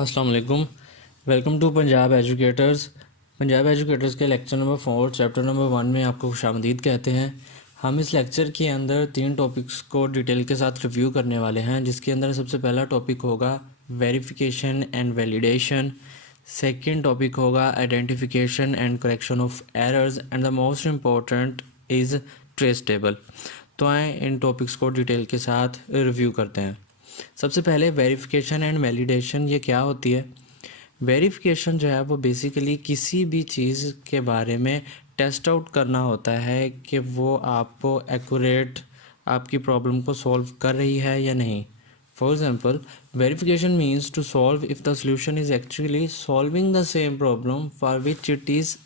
अस्सलाम वालेकुम। Welcome to Punjab Educators. Punjab Educators के लेक्चर नंबर 4 चैप्टर नंबर 1 में आपको खुशामदीद कहते हैं। हम इस लेक्चर के अंदर 3 टॉपिक्स को डिटेल के साथ रिव्यू करने वाले हैं, जिसके अंदर सबसे पहला टॉपिक होगा verification and validation. Second topic होगा identification and correction of errors and the most important is trace table. तो आए इन टॉपिक्स को डिटेल के साथ रिव्यू करते हैं। सबसे पहले वेरिफिकेशन एंड वैलिडेशन ये क्या होती है। वेरिफिकेशन जो है वो बेसिकली किसी भी चीज़ के बारे में टेस्ट आउट करना होता है कि वो आपको एक्यूरेट आपकी प्रॉब्लम को सॉल्व कर रही है या नहीं। For example, verification means to solve if the solution is actually solving the same problem for which it is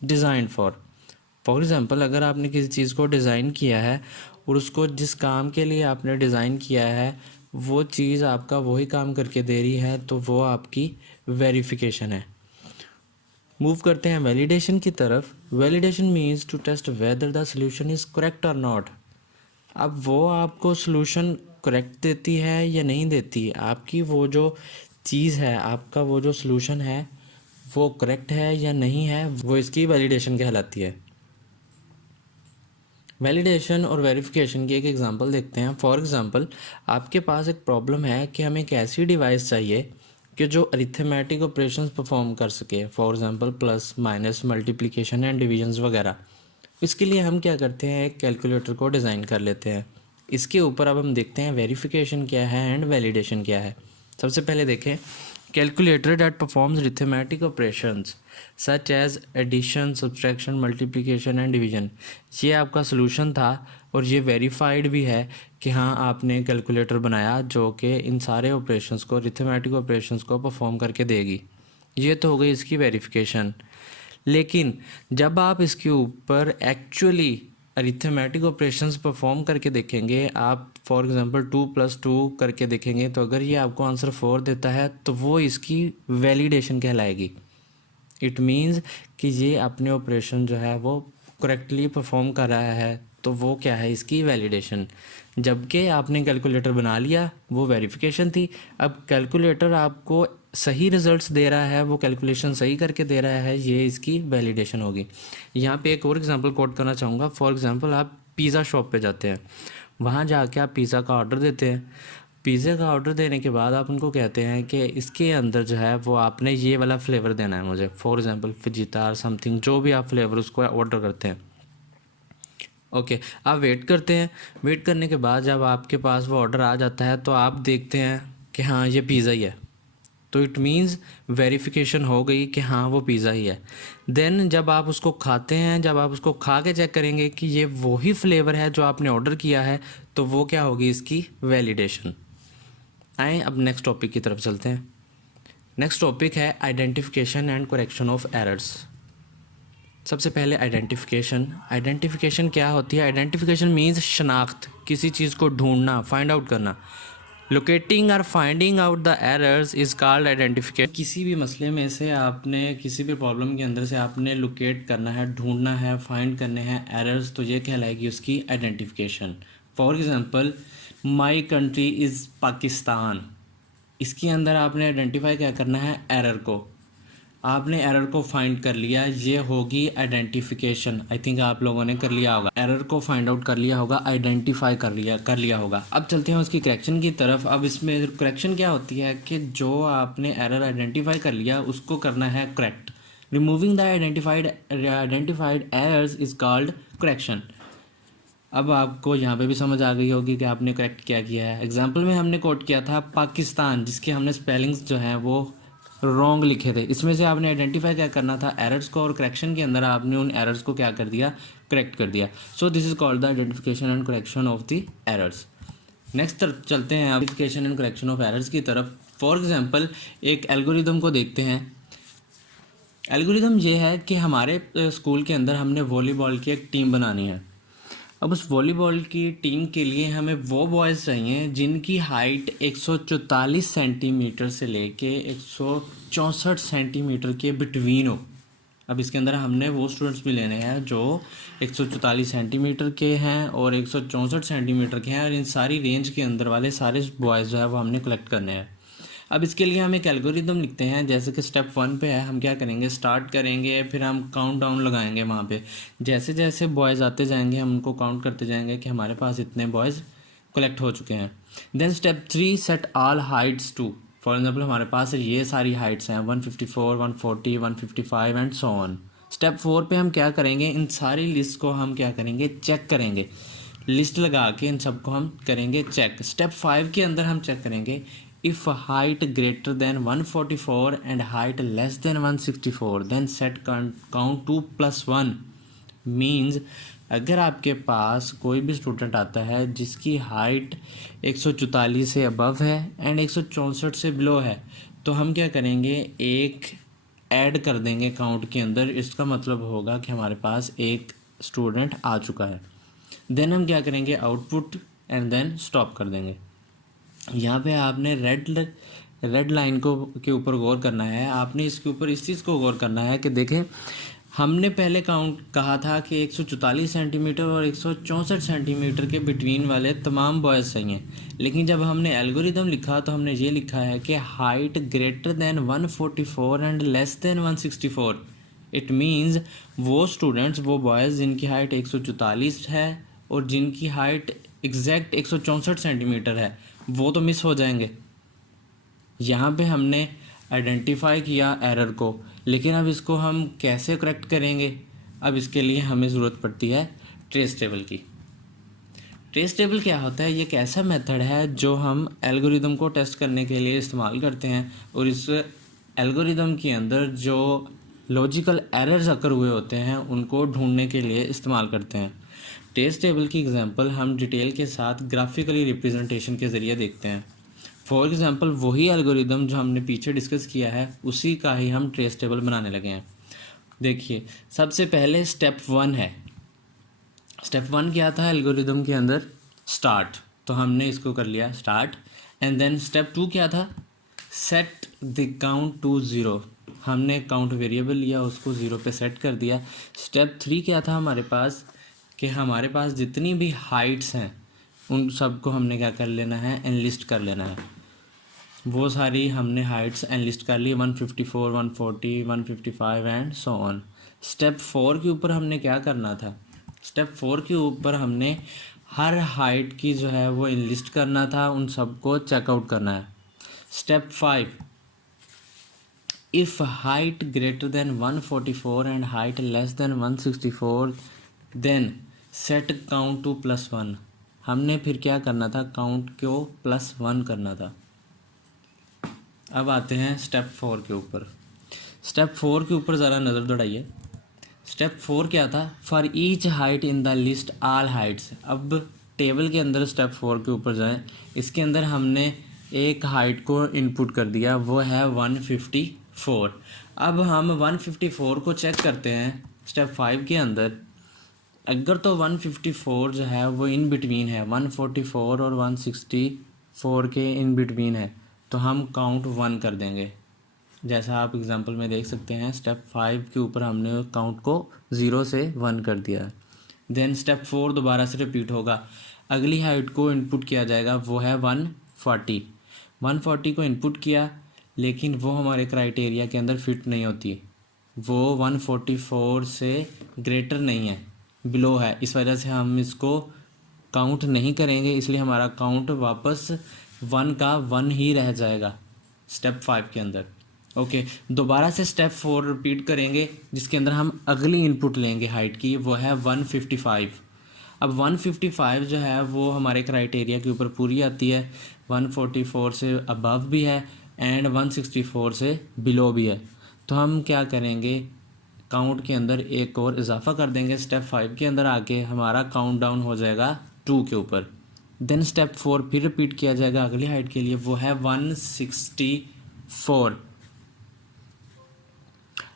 design for example, अगर आपने किसी चीज़ को डिज़ाइन किया है और उसको जिस काम के लिए आपने डिज़ाइन किया है वो चीज़ आपका वही काम करके दे रही है, तो वो आपकी वेरिफिकेशन है। मूव करते हैं वैलिडेशन की तरफ। Validation means to test whether the solution is correct और नॉट। अब वो आपको सोल्यूशन करेक्ट देती है या नहीं देती, आपकी वो जो चीज़ है, आपका वो जो सोल्यूशन है वो करेक्ट है या नहीं है, वो इसकी वैलिडेशन कहलाती है। वैलिडेशन और वेरिफिकेशन की एक एग्जांपल देखते हैं। फॉर एग्जांपल, आपके पास एक प्रॉब्लम है कि हमें एक ऐसी डिवाइस चाहिए कि जो अरिथमेटिक ऑपरेशंस परफॉर्म कर सके, for example plus minus multiplication and divisions वगैरह। इसके लिए हम क्या करते हैं, एक कैलकुलेटर को डिज़ाइन कर लेते हैं। इसके ऊपर अब हम देखते हैं वेरिफिकेशन क्या है एंड वैलिडेशन क्या है। सबसे पहले देखें, calculator that performs arithmetic operations such as addition, subtraction, multiplication and division. ये आपका सोल्यूशन था और ये वेरीफाइड भी है कि हाँ आपने कैलकुलेटर बनाया जो कि इन सारे ऑपरेशंस को, अरिथमेटिक ऑपरेशंस को परफॉर्म करके देगी। ये तो हो गई इसकी वेरिफिकेशन। लेकिन जब आप इसके ऊपर एक्चुअली अरिथमेटिक ऑपरेशंस परफॉर्म करके देखेंगे, आप फॉर एग्जांपल 2+2 करके देखेंगे, तो अगर ये आपको आंसर 4 देता है तो वो इसकी वैलिडेशन कहलाएगी। इट मीन्स कि ये अपने ऑपरेशन जो है वो करेक्टली परफॉर्म कर रहा है, तो वो क्या है, इसकी वैलिडेशन। जबकि आपने कैलकुलेटर बना लिया, वो वेरिफिकेशन थी। अब कैलकुलेटर आपको सही रिजल्ट्स दे रहा है, वो कैलकुलेशन सही करके दे रहा है, ये इसकी वैलिडेशन होगी। यहाँ पे एक और एग्जांपल कोट करना चाहूँगा। फॉर एग्जांपल, आप पिज़्ज़ा शॉप पे जाते हैं, वहाँ जाके आप पिज़्ज़ा का ऑर्डर देते हैं। पिज़्ज़ा का ऑर्डर देने के बाद आप उनको कहते हैं कि इसके अंदर जो है वो आपने ये वाला फ्लेवर देना है मुझे, फॉर एग्जांपल फिजिता और समथिंग, जो भी आप फ्लेवर उसको ऑर्डर करते हैं। ओके, आप वेट करते हैं। वेट करने के बाद जब आपके पास वो ऑर्डर आ जाता है तो आप देखते हैं कि हाँ ये पिज़्ज़ा ही है, तो इट मीन्स वेरिफिकेशन हो गई कि हाँ वो पिज़्ज़ा ही है। देन जब आप उसको खाते हैं, जब आप उसको खा के चेक करेंगे कि ये वही फ्लेवर है जो आपने ऑर्डर किया है, तो वो क्या होगी, इसकी वैलिडेशन। आए अब नेक्स्ट टॉपिक की तरफ चलते हैं। नेक्स्ट टॉपिक है identification and correction of errors. सबसे पहले आइडेंटिफिकेशन। आइडेंटिफिकेशन क्या होती है? आइडेंटिफिकेशन मीन्स शनाख्त, किसी चीज़ को ढूंढना, फाइंड आउट करना। लोकेटिंग और finding out the errors is called identification. किसी भी मसले में से आपने, किसी भी प्रॉब्लम के अंदर से आपने लोकेट करना है, ढूंढना है, फाइंड करने हैं एरर्स, तो ये कहलाएगी उसकी identification. For example, my country is Pakistan. इसके अंदर आपने आइडेंटिफाई क्या करना है, एरर को। आपने एरर को फाइंड कर लिया, ये होगी आइडेंटिफिकेशन। आई थिंक आप लोगों ने कर लिया होगा, एरर को फाइंड आउट कर लिया होगा, आइडेंटिफाई कर लिया होगा। अब चलते हैं उसकी करेक्शन की तरफ। अब इसमें करेक्शन क्या होती है कि जो आपने एरर आइडेंटिफाई कर लिया उसको करना है correct. Removing the identified errors is called correction. अब आपको यहाँ पे भी समझ आ गई होगी कि आपने करेक्ट क्या किया है। एग्जाम्पल में हमने कोट किया था पाकिस्तान, जिसके हमने स्पेलिंग्स जो हैं वो रॉन्ग लिखे थे। इसमें से आपने आइडेंटिफाई क्या करना था, एरर्स को, और करेक्शन के अंदर आपने उन एरर्स को क्या कर दिया, करेक्ट कर दिया। So this is called the identification and correction of the errors. Next तरफ चलते हैं identification and correction of errors की तरफ। फॉर एग्जांपल, एक एल्गोरिदम को देखते हैं। एल्गोरिदम ये है कि हमारे स्कूल के अंदर हमने वॉलीबॉल की एक टीम बनानी है। अब उस वॉलीबॉल की टीम के लिए हमें वो बॉयज़ चाहिए जिनकी हाइट 144 सेंटीमीटर से लेके 164 सेंटीमीटर के बिटवीन हो। अब इसके अंदर हमने वो स्टूडेंट्स भी लेने हैं जो 144 सेंटीमीटर के हैं और 164 सेंटीमीटर के हैं, और इन सारी रेंज के अंदर वाले सारे बॉयज़ जो है वो हमने कलेक्ट करने हैं। अब इसके लिए हम एक एल्गोरिदम लिखते हैं, जैसे कि स्टेप 1 पे है, हम क्या करेंगे, स्टार्ट करेंगे, फिर हम काउंट डाउन लगाएंगे वहाँ पे। जैसे जैसे बॉयज़ आते जाएंगे हम उनको काउंट करते जाएंगे कि हमारे पास इतने बॉयज़ कलेक्ट हो चुके हैं। Then step 3, set all heights to. For example हमारे पास ये सारी हाइट्स हैं 154, 140, 155 एंड सो ऑन। स्टेप 4 पे हम क्या करेंगे, इन सारी लिस्ट को हम क्या करेंगे, चेक करेंगे, लिस्ट लगा के इन सबको हम करेंगे चेक। स्टेप 5 के अंदर हम चेक करेंगे if height greater than 144 and height less than 164 then set count 2+1। Means अगर आपके पास कोई भी स्टूडेंट आता है जिसकी हाइट 144 से अबव है एंड 164 से बिलो है, तो हम क्या करेंगे, एक ऐड कर देंगे काउंट के अंदर। इसका मतलब होगा कि हमारे पास एक स्टूडेंट आ चुका है। देन हम क्या करेंगे, आउटपुट एंड देन स्टॉप कर देंगे। यहाँ पे आपने रेड लाइन को के ऊपर गौर करना है। आपने इसके ऊपर इस चीज़ को गौर करना है कि देखें, हमने पहले काउंट कहा था कि 144 सेंटीमीटर और 164 सेंटीमीटर के बिटवीन वाले तमाम बॉयज़ सही हैं, लेकिन जब हमने एल्गोरिदम लिखा तो हमने ये लिखा है कि height greater than 144 and less than 164। It means वो स्टूडेंट्स, वो बॉयज़ जिनकी हाइट 144 है और जिनकी हाइट एग्जैक्ट 164 सेंटीमीटर है, वो तो मिस हो जाएंगे। यहाँ पे हमने आइडेंटिफाई किया एरर को, लेकिन अब इसको हम कैसे करेक्ट करेंगे। अब इसके लिए हमें ज़रूरत पड़ती है ट्रेस टेबल की। ट्रेस टेबल क्या होता है, ये एक ऐसा मेथड है जो हम एल्गोरिदम को टेस्ट करने के लिए इस्तेमाल करते हैं, और इस एल्गोरिदम के अंदर जो लॉजिकल एरर्स अकर हुए होते हैं उनको ढूंढने के लिए इस्तेमाल करते हैं। ट्रेस टेबल की एग्जांपल हम डिटेल के साथ ग्राफिकली रिप्रेजेंटेशन के ज़रिए देखते हैं। फॉर एग्जांपल वही एल्गोरिदम जो हमने पीछे डिस्कस किया है उसी का ही हम ट्रेस टेबल बनाने लगे हैं। देखिए, सबसे पहले स्टेप 1 है। स्टेप 1 क्या था एल्गोरिदम के अंदर, स्टार्ट, तो हमने इसको कर लिया स्टार्ट। एंड देन स्टेप 2 क्या था, सेट द काउंट टू 0। हमने काउंट वेरिएबल लिया, उसको 0 पे सेट कर दिया। स्टेप 3 क्या था हमारे पास, कि हमारे पास जितनी भी हाइट्स हैं उन सबको हमने क्या कर लेना है, एनलिस्ट कर लेना है। वो सारी हमने हाइट्स एनलिस्ट कर ली, 154, 140, 155 एंड सो ऑन। स्टेप 4 के ऊपर हमने क्या करना था, स्टेप 4 के ऊपर हमने हर हाइट की जो है वो एनलिस्ट करना था, उन सबको चेकआउट करना है। Step 5, if height greater than 144 and height less than 164 then set count two +1। हमने फिर क्या करना था, काउंट को +1 करना था। अब आते हैं स्टेप 4 के ऊपर। स्टेप 4 के ऊपर ज़रा नज़र दौड़ाइए। स्टेप 4 क्या था, for each height in the list all Heights. अब टेबल के अंदर स्टेप 4 के ऊपर जाएं। इसके अंदर हमने एक हाइट को इनपुट कर दिया, वो है 154। अब हम 154 को चेक करते हैं स्टेप 5 के अंदर। अगर तो 154 जो है वो इन बिटवीन है, 144 और 164 के इन बिटवीन है, तो हम काउंट 1 कर देंगे। जैसा आप एग्जांपल में देख सकते हैं, स्टेप 5 के ऊपर हमने काउंट को 0 से 1 कर दिया। देन स्टेप 4 दोबारा से रिपीट होगा। अगली हाइट को इनपुट किया जाएगा, वो है 140। 140 को इनपुट किया, लेकिन वो हमारे क्राइटेरिया के अंदर फिट नहीं होती, वो 144 से ग्रेटर नहीं है, बिलो है। इस वजह से हम इसको काउंट नहीं करेंगे, इसलिए हमारा काउंट वापस 1 का 1 ही रह जाएगा स्टेप 5 के अंदर। ओके, दोबारा से स्टेप 4 रिपीट करेंगे, जिसके अंदर हम अगली इनपुट लेंगे हाइट की, वो है 155। अब 155 जो है वो हमारे क्राइटेरिया के ऊपर पूरी आती है, 144 से अबव भी है एंड 164 से बिलो भी है। तो हम क्या करेंगे, काउंट के अंदर एक और इजाफा कर देंगे। स्टेप 5 के अंदर आके हमारा काउंट डाउन हो जाएगा 2 के ऊपर। देन स्टेप 4 फिर रिपीट किया जाएगा अगली हाइट के लिए, वो है 164।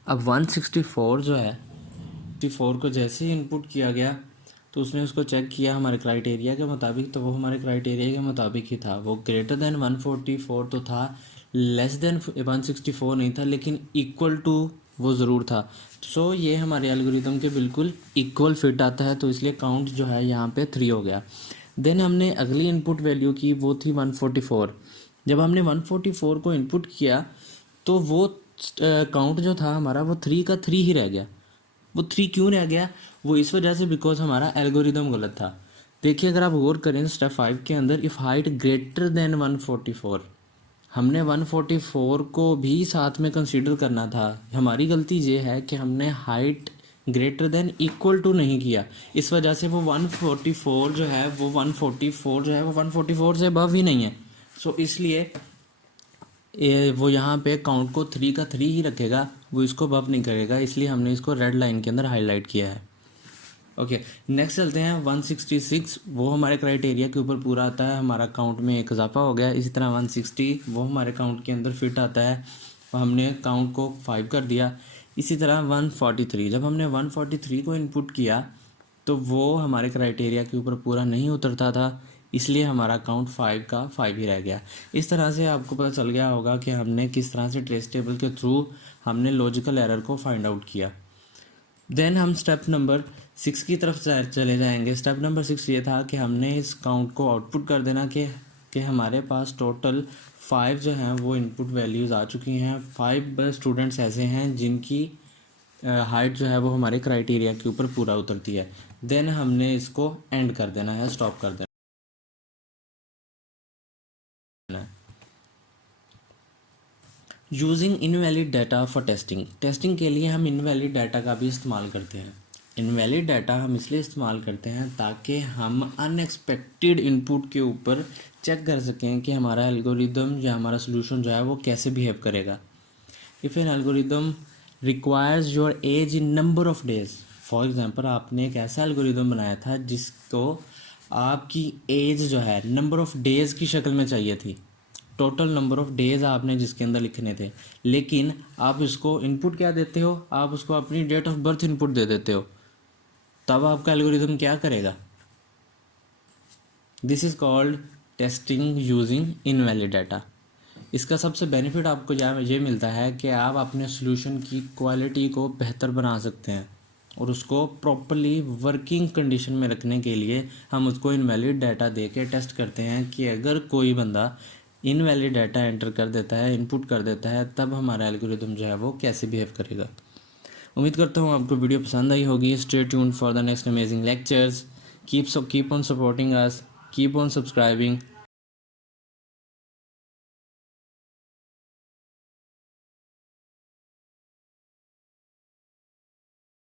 अब 164 जो है, 164 को जैसे ही इनपुट किया गया तो उसने उसको चेक किया हमारे क्राइटेरिया के मुताबिक, तो वो हमारे क्राइटेरिया के मुताबिक ही था। वो ग्रेटर देन 144 तो था, लेस देन 164 नहीं था, लेकिन इक्वल टू वो ज़रूर था। सो ये हमारे एल्गोरिदम के बिल्कुल इक्वल फिट आता है, तो इसलिए काउंट जो है यहाँ पे 3 हो गया। देन हमने अगली इनपुट वैल्यू की, वो थी 144। जब हमने 144 को इनपुट किया तो वो काउंट जो था हमारा वो 3 का 3 ही रह गया। वो 3 क्यों रह गया? वो इस वजह से बिकॉज हमारा एल्गोरिदम गलत था। देखिए अगर आप गौर करें स्टेप 5 के अंदर, इफ़ हाइट ग्रेटर देन 144, हमने 144 को भी साथ में कंसीडर करना था। हमारी गलती ये है कि हमने height greater than equal to नहीं किया, इस वजह से वो 144 जो है वो 144 जो है वो 144 से अबव ही नहीं है। सो इसलिए वो यहाँ पे काउंट को 3 का 3 ही रखेगा, वो इसको अबव नहीं करेगा, इसलिए हमने इसको रेड लाइन के अंदर हाईलाइट किया है। ओके, नेक्स्ट चलते हैं 166। वो हमारे क्राइटेरिया के ऊपर पूरा आता है, हमारा काउंट में एक इजाफा हो गया। इसी तरह 160 वो हमारे काउंट के अंदर फिट आता है, तो हमने काउंट को 5 कर दिया। इसी तरह 143, जब हमने 143 को इनपुट किया तो वो हमारे क्राइटेरिया के ऊपर पूरा नहीं उतरता था, इसलिए हमारा काउंट 5 का 5 ही रह गया। इस तरह से आपको पता चल गया होगा कि हमने किस तरह से ट्रेस टेबल के थ्रू हमने लॉजिकल एरर को फाइंड आउट किया। देन हम स्टेप नंबर 6 की तरफ चले जाएंगे। स्टेप नंबर 6 ये था कि हमने इस काउंट को आउटपुट कर देना कि हमारे पास टोटल 5 जो हैं वो इनपुट वैल्यूज़ आ चुकी हैं। 5 स्टूडेंट्स ऐसे हैं जिनकी हाइट जो है वो हमारे क्राइटेरिया के ऊपर पूरा उतरती है। देन हमने इसको एंड कर देना है, स्टॉप कर देना है। Using invalid data for testing, testing के लिए हम इनवैलिड डाटा का भी इस्तेमाल करते हैं। इनवैलिड डाटा हम इसलिए इस्तेमाल करते हैं ताकि हम अनएक्सपेक्टेड इनपुट के ऊपर चेक कर सकें कि हमारा एल्गोरिदम या हमारा सॉल्यूशन जो है वो कैसे बिहेव करेगा। If an algorithm requires your age in number of days, for example आपने एक ऐसा एल्गोरिदम बनाया था जिसको आपकी एज जो है नंबर ऑफ डेज़ की शक्ल में चाहिए थी, टोटल नंबर ऑफ डेज़ आपने जिसके अंदर लिखने थे, लेकिन आप इसको इनपुट क्या देते हो, आप उसको अपनी डेट ऑफ बर्थ इनपुट दे देते हो, तब आपका एल्गोरिदम क्या करेगा? This is called testing using invalid data. इसका सबसे बेनिफिट आपको ये मिलता है कि आप अपने सॉल्यूशन की क्वालिटी को बेहतर बना सकते हैं, और उसको प्रॉपरली वर्किंग कंडीशन में रखने के लिए हम उसको इनवैलिड डाटा दे के टेस्ट करते हैं कि अगर कोई बंदा इनवैलिड डाटा एंटर कर देता है, इनपुट कर देता है, तब हमारा एल्गोरिदम जो है वो कैसे बिहेव करेगा। उम्मीद करता हूँ आपको वीडियो पसंद आई होगी। Stay tuned for the next amazing lectures. Keep on supporting us, keep on subscribing.